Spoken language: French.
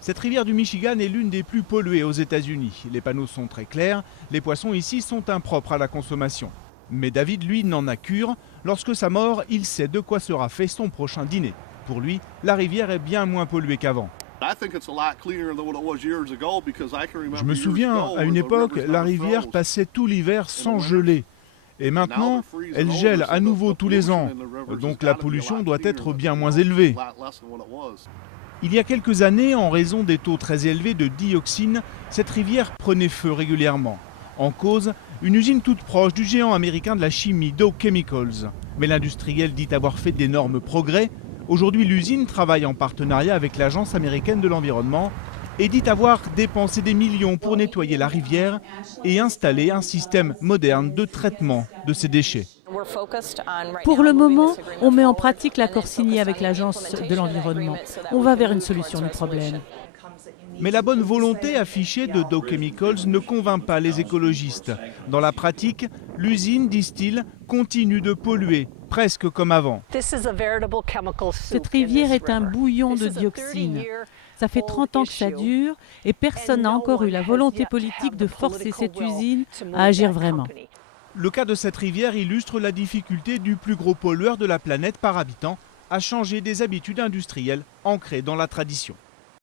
Cette rivière du Michigan est l'une des plus polluées aux États-Unis. Les panneaux sont très clairs, les poissons ici sont impropres à la consommation. Mais David, lui, n'en a cure. Lorsque sa mort, il sait de quoi sera fait son prochain dîner. Pour lui, la rivière est bien moins polluée qu'avant. Je me souviens, à une époque, la rivière passait tout l'hiver sans geler. Et maintenant, elle gèle à nouveau tous les ans. Donc la pollution doit être bien moins élevée. Il y a quelques années, en raison des taux très élevés de dioxine, cette rivière prenait feu régulièrement. En cause, une usine toute proche du géant américain de la chimie Dow Chemicals. Mais l'industriel dit avoir fait d'énormes progrès. Aujourd'hui, l'usine travaille en partenariat avec l'Agence américaine de l'environnement et dit avoir dépensé des millions pour nettoyer la rivière et installer un système moderne de traitement de ces déchets. Pour le moment, on met en pratique l'accord signé avec l'Agence de l'environnement. On va vers une solution du problème. Mais la bonne volonté affichée de Dow Chemicals ne convainc pas les écologistes. Dans la pratique, l'usine, disent-ils, continue de polluer, presque comme avant. Cette rivière est un bouillon de dioxine. Ça fait 30 ans que ça dure et personne n'a encore eu la volonté politique de forcer cette usine à agir vraiment. Le cas de cette rivière illustre la difficulté du plus gros pollueur de la planète par habitant à changer des habitudes industrielles ancrées dans la tradition.